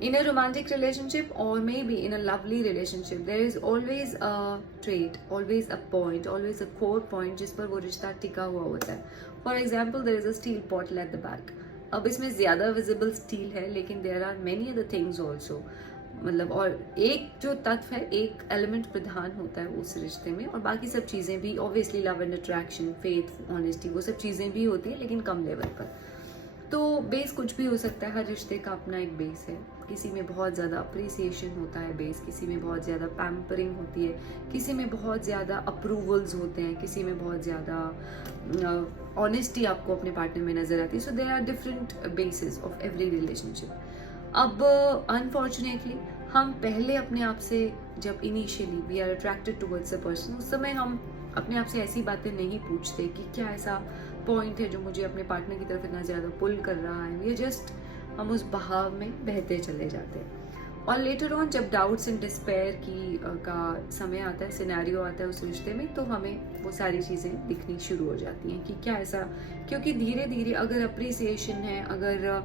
In a romantic relationship or maybe in a lovely relationship, there is always a trait, always a point, always a core point जिस पर वो रिश्ता टिका हुआ होता है. For example, there is a steel bottle at the back. अब इसमें ज़्यादा visible steel है, लेकिन there are many other things also. मतलब और एक जो तत्व है, एक एलिमेंट प्रधान होता है उस रिश्ते में, और बाकी सब चीज़ें भी obviously love and attraction, faith, honesty, वो सब चीज़ें भी होती है, लेकिन कम लेवल पर. तो बेस कुछ भी हो सकता है. हर रिश्ते का अपना एक बेस है. किसी में बहुत ज़्यादा अप्रिसिएशन होता है बेस, किसी में बहुत ज़्यादा पैम्परिंग होती है, किसी में बहुत ज़्यादा अप्रूवल्स होते हैं, किसी में बहुत ज़्यादा ऑनेस्टी आपको अपने पार्टनर में नज़र आती है. So there are different basis of every relationship. अब अनफॉर्चुनेटली हम पहले अपने आप से, जब initially we are attracted towards a person, उस समय हम अपने आप से ऐसी बातें नहीं पूछते कि क्या ऐसा पॉइंट है जो मुझे अपने पार्टनर की तरफ इतना ज़्यादा पुल कर रहा है. ये जस्ट हम उस बहाव में बहते चले जाते हैं. और लेटर ऑन जब डाउट्स एंड डिस्पेयर की का समय आता है, सिनेरियो आता है उस रिश्ते में, तो हमें वो सारी चीज़ें दिखनी शुरू हो जाती हैं कि क्या ऐसा, क्योंकि धीरे धीरे अगर अप्रिसिएशन है, अगर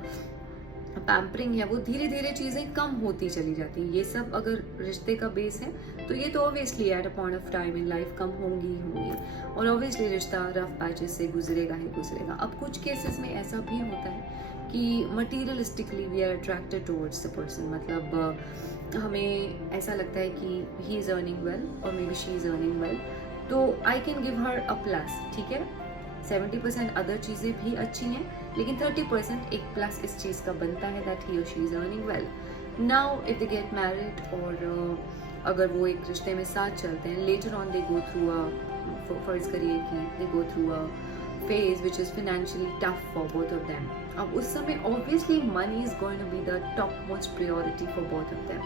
पैम्परिंग है, वो धीरे धीरे चीज़ें कम होती चली जाती हैं. ये सब अगर रिश्ते का बेस है तो ये तो obviously at a point of time in life कम होंगी ही होंगी, और ऑब्वियसली रिश्ता रफ पैचेस से गुजरेगा ही गुजरेगा. अब कुछ केसेस में ऐसा भी होता है कि materialistically we are attracted towards the person. मतलब हमें ऐसा लगता है कि ही इज़ अर्निंग वेल और maybe she is earning well, तो I can give her a plus. ठीक है, 70% अदर चीज़ें भी अच्छी हैं, लेकिन 30% एक प्लस इस चीज़ का बनता है दैट ही और she is earning well. Now if they get married, और अगर वो एक रिश्ते में साथ चलते हैं, later on they go through a, फर्ज करिए कि they go through a phase which is financially tough for both of them. अब उस समय obviously money is going to be the top most priority for both of them.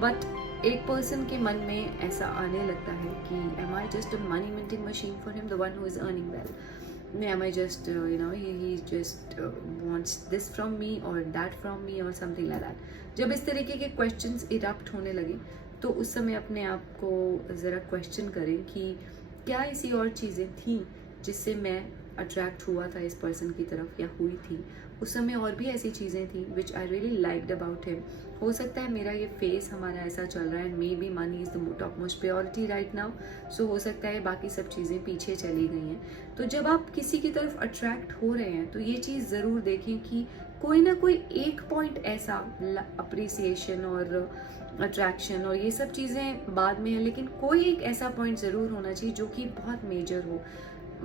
But एक person के मन में ऐसा आने लगता है कि am I just a money minting machine for him, the one who is earning well. Am I just, he just wants this from me or that from me or something like that. जब इस तरीके के questions erupt होने लगे, तो उस समय अपने आप को ज़रा क्वेश्चन करें कि क्या ऐसी और चीज़ें थी जिससे मैं अट्रैक्ट हुआ था इस पर्सन की तरफ, या हुई थी उस समय और भी ऐसी चीज़ें थी which I really liked about him. हो सकता है मेरा ये फेस हमारा ऐसा चल रहा है, maybe money is the top most priority right now, so हो सकता है बाकी सब चीज़ें पीछे चली गई हैं. तो जब आप किसी की तरफ अट्रैक्ट हो रहे हैं, तो ये चीज़ ज़रूर देखें कि कोई ना कोई एक पॉइंट ऐसा, अप्रिसिएशन और अट्रैक्शन और ये सब चीज़ें बाद में है, लेकिन कोई एक ऐसा पॉइंट ज़रूर होना चाहिए जो कि बहुत मेजर हो.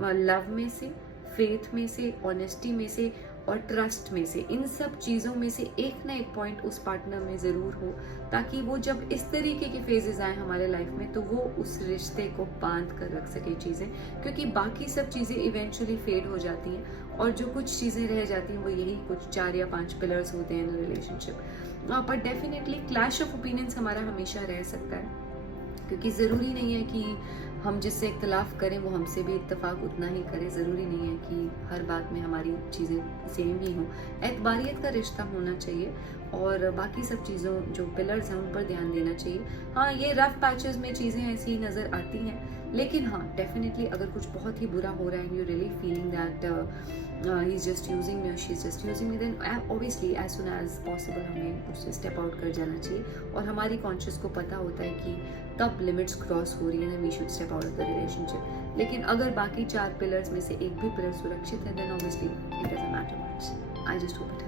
लव में से, फेथ में से, ऑनेस्टी में से और ट्रस्ट में से, इन सब चीज़ों में से एक ना एक पॉइंट उस पार्टनर में ज़रूर हो, ताकि वो जब इस तरीके के फेजेस आए हमारे लाइफ में, तो वो उस रिश्ते को बांध कर रख सके चीज़ें. क्योंकि बाकी सब चीज़ें इवेंचुअली फेड हो जाती हैं, और जो कुछ चीज़ें रह जाती हैं वो यही कुछ 4 या 5 पिलर्स होते हैं इन रिलेशनशिप. पर डेफिनेटली क्लैश ऑफ ओपिनियंस हमारा हमेशा रह सकता है, क्योंकि ज़रूरी नहीं है कि हम जिससे इख्तलाफ करें वो हमसे भी इत्तेफाक उतना ही करे. ज़रूरी नहीं है कि हर बात में हमारी चीज़ें सेम ही हों. एतबारियत का रिश्ता होना चाहिए, और बाकी सब चीज़ों जो पिलर्स हैं उन पर ध्यान देना चाहिए. हाँ, ये रफ पैचेस में चीज़ें ऐसी नज़र आती हैं, लेकिन हाँ डेफिनेटली अगर कुछ बहुत ही बुरा हो रहा है, you really feeling that he is just using me और she is just using me, then obviously as soon as possible हमें उससे स्टेप आउट कर जाना चाहिए. और हमारी कॉन्शियस को पता होता है कि कब लिमिट्स क्रॉस हो रही है, we should step out of the relationship. लेकिन अगर बाकी 4 पिलर्स में से एक भी पिलर सुरक्षित है, then obviously it doesn't matter much. I just hope it